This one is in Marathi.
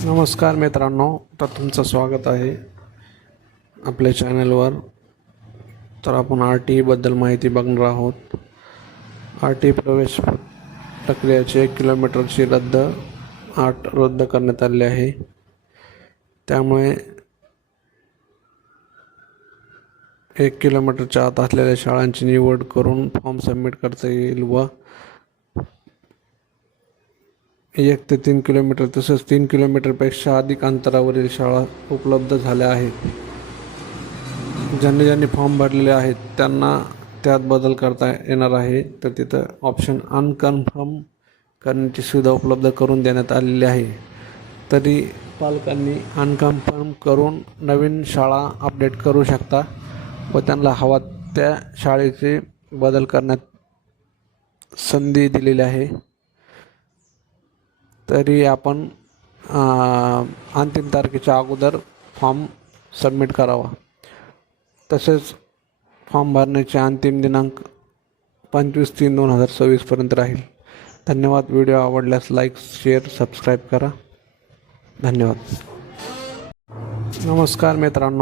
नमस्कार मित्रांनो, तर तुमचं स्वागत आहे आपल्या चॅनलवर. तर आपण RTE बद्दल माहिती बघणार आहोत. RTE प्रवेश प्रक्रियेची 1 किलोमीटरची अट रद्द करण्यात आली आहे. त्यामुळे 1 किलोमीटरच्या आत असलेल्या शाळांची निवड करून फॉर्म सबमिट करता येईल व 1 ते 3 किलोमीटर तसेच 3 किलोमीटरपेक्षा अधिक अंतरावरील शाळा उपलब्ध झाल्या आहेत. ज्यांनी फॉर्म भरलेले आहेत त्यांना त्यात बदल करता येणार आहे. तर तिथं ऑप्शन अनकन्फर्म करण्याची सुविधा उपलब्ध करून देण्यात आलेली आहे. तरी पालकांनी अनकन्फर्म करून नवीन शाळा अपडेट करू शकता व त्यांना हवा त्या शाळेचे बदल करण्यात संधी दिलेली आहे. तरी आपण अंतिम तारखेच्या अगोदर फॉर्म सबमिट करावा. तसेच फॉर्म भरण्याचे अंतिम दिनांक 25/3/2026 राहील. धन्यवाद. व्हिडिओ आवडल्यास लाईक, शेअर, सबस्क्राईब करा. धन्यवाद. नमस्कार मित्रांनो.